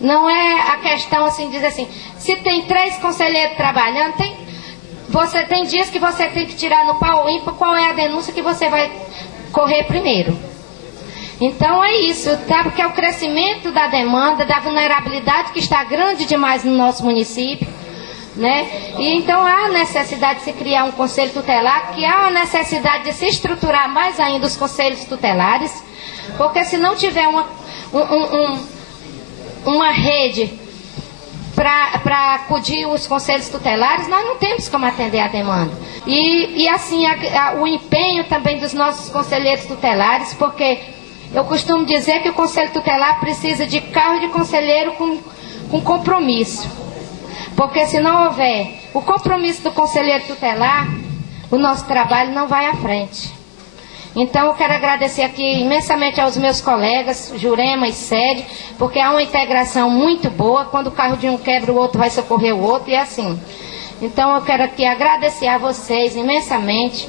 Não é a questão assim, dizer assim, se tem 3 conselheiros trabalhando, você tem dias que você tem que tirar no pau ímpar qual é a denúncia que você vai correr primeiro. Então é isso, tá? Porque é o crescimento da demanda, da vulnerabilidade que está grande demais no nosso município, né? E então há necessidade de se criar um conselho tutelar, que há a necessidade de se estruturar mais ainda os conselhos tutelares, porque se não tiver uma rede para acudir os conselhos tutelares, nós não temos como atender a demanda. E assim, o empenho também dos nossos conselheiros tutelares, porque eu costumo dizer que o conselho tutelar precisa de carro de conselheiro com compromisso. Porque se não houver o compromisso do conselheiro tutelar, o nosso trabalho não vai à frente. Então eu quero agradecer aqui imensamente aos meus colegas, Jurema e Sede, porque há uma integração muito boa. Quando o carro de um quebra, o outro vai socorrer o outro, e é assim. Então eu quero aqui agradecer a vocês imensamente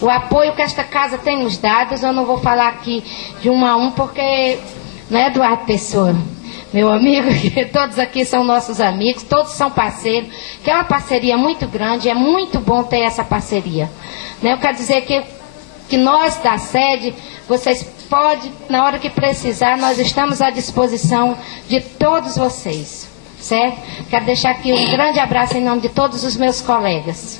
o apoio que esta casa tem nos dado. Eu não vou falar aqui de um a um, porque não é Eduardo Pessoa, meu amigo, que todos aqui são nossos amigos, todos são parceiros, que é uma parceria muito grande, é muito bom ter essa parceria. Eu quero dizer que nós da sede, vocês podem, na hora que precisar, nós estamos à disposição de todos vocês, certo? Quero deixar aqui um grande abraço em nome de todos os meus colegas.